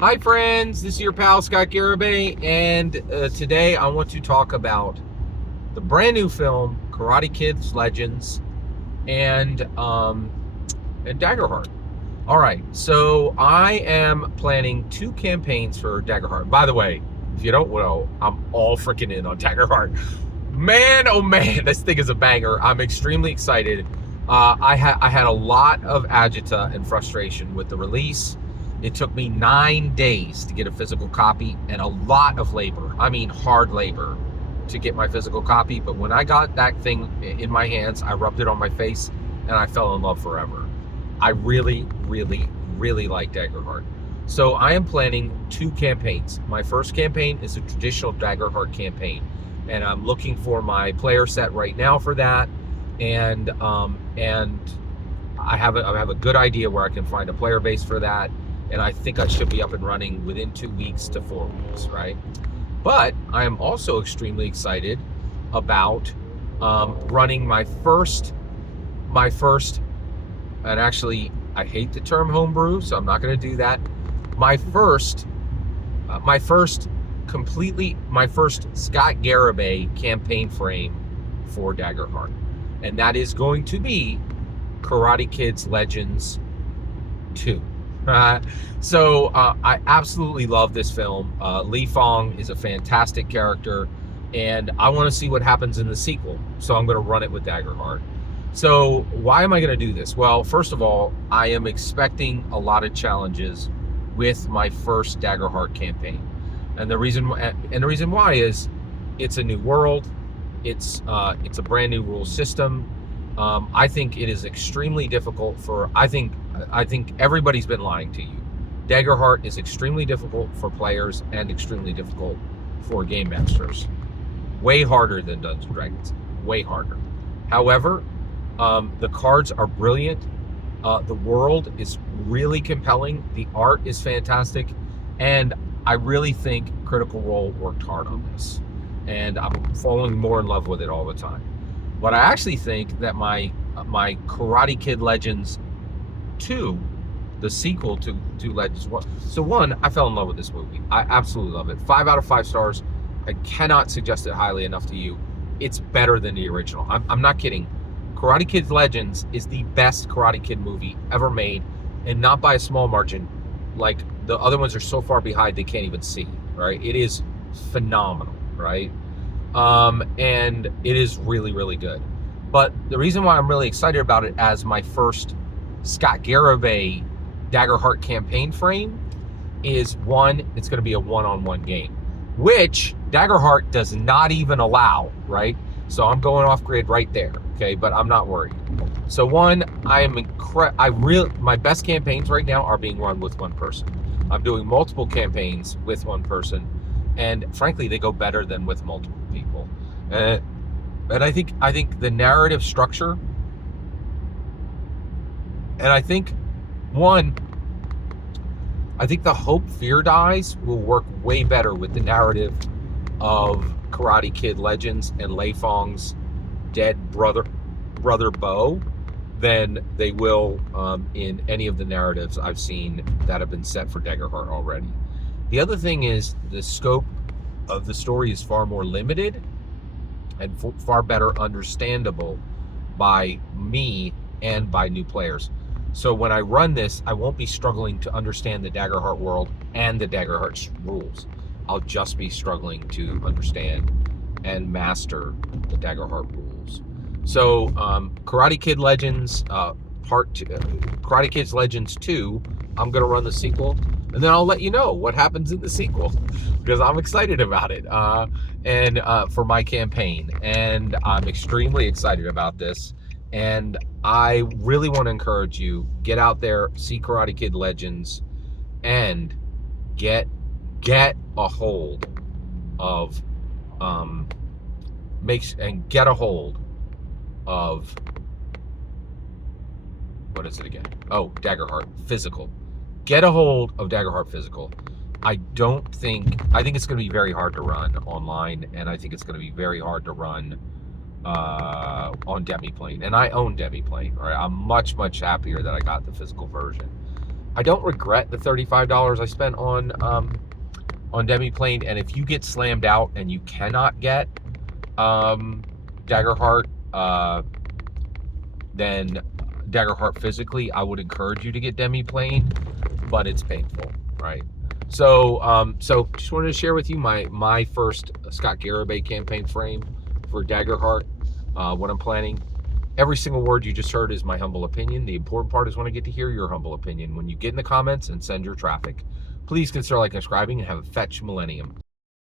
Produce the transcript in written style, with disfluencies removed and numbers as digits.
Hi friends, this is your pal Scott Garibay, and today I want to talk about the brand new film Karate Kid's Legends and Daggerheart. All right, so I am planning two campaigns for Daggerheart. By the way, if you don't know, I'm all freaking in on Daggerheart. Man, oh man, this thing is a banger. I'm extremely excited. I had a lot of agita and frustration with the release. It took me 9 days to get a physical copy and a lot of labor. I mean, hard labor to get my physical copy. But when I got that thing in my hands, I rubbed it on my face and I fell in love forever. I really, really, really like Daggerheart. So I am planning two campaigns. My first campaign is a traditional Daggerheart campaign, and I'm looking for my player set right now for that. And I have a good idea where I can find a player base for that, and I think I should be up and running within 2 weeks to 4 weeks, right? But I am also extremely excited about running my first, and actually I hate the term homebrew, so I'm not going to do that. My first Scott Garibay campaign frame for Daggerheart, and that is going to be Karate Kid's Legends 2. I absolutely love this film. Li Fong is a fantastic character, and I want to see what happens in the sequel. So I'm going to run it with Daggerheart. So why am I going to do this? Well, first of all, I am expecting a lot of challenges with my first Daggerheart campaign, and the reason why is it's a new world. It's a brand new rule system. I think it is extremely difficult for. I think everybody's been lying to you. Daggerheart is extremely difficult for players and extremely difficult for game masters. Way harder than Dungeons and Dragons. Way harder. However, the cards are brilliant. The world is really compelling. The art is fantastic, and I really think Critical Role worked hard on this, and I'm falling more in love with it all the time. But I actually think that my Karate Kid Legends 2, the sequel to Legends 1. So 1, I fell in love with this movie. I absolutely love it. 5 out of 5 stars. I cannot suggest it highly enough to you. It's better than the original. I'm not kidding. Karate Kid Legends is the best Karate Kid movie ever made, and not by a small margin. Like, the other ones are so far behind they can't even see, right? It is phenomenal, right? And it is really, really good. But the reason why I'm really excited about it as my first Scott Garibay Daggerheart campaign frame is, 1, it's going to be a one-on-one game, which Daggerheart does not even allow, right? So I'm going off grid right there, okay? But I'm not worried. So 1, my best campaigns right now are being run with one person. I'm doing multiple campaigns with one person, and frankly, they go better than with multiple people. And I think the narrative structure, and I think the hope fear dies will work way better with the narrative of Karate Kid Legends and Lei Fong's dead brother Bo than they will in any of the narratives I've seen that have been set for Daggerheart already. The other thing is the scope of the story is far more limited and far better understandable by me and by new players. So when I run this, I won't be struggling to understand the Daggerheart world and the Daggerheart rules. I'll just be struggling to understand and master the Daggerheart rules. So Karate Kid Legends Karate Kids Legends 2, I'm going to run the sequel, and then I'll let you know what happens in the sequel because I'm excited about it and for my campaign, and I'm extremely excited about this. And I really want to encourage you, get out there, see Karate Kid Legends, and get a hold of what is it again? Oh, Daggerheart Physical. Get a hold of Daggerheart Physical. I think it's going to be very hard to run online, and I think it's going to be very hard to run on Demiplane. And I own Demiplane, right? I'm much happier that I got the physical version. I don't regret the $35 I spent on Demiplane. And if you get slammed out and you cannot get Daggerheart, then Daggerheart physically, I would encourage you to get Demiplane, but it's painful, right? So so just wanted to share with you my first Scott Garibay campaign frame for Daggerheart, what I'm planning. Every single word you just heard is my humble opinion. The important part is when I get to hear your humble opinion. When you get in the comments and send your traffic, please consider like and subscribing and have a fetch millennium.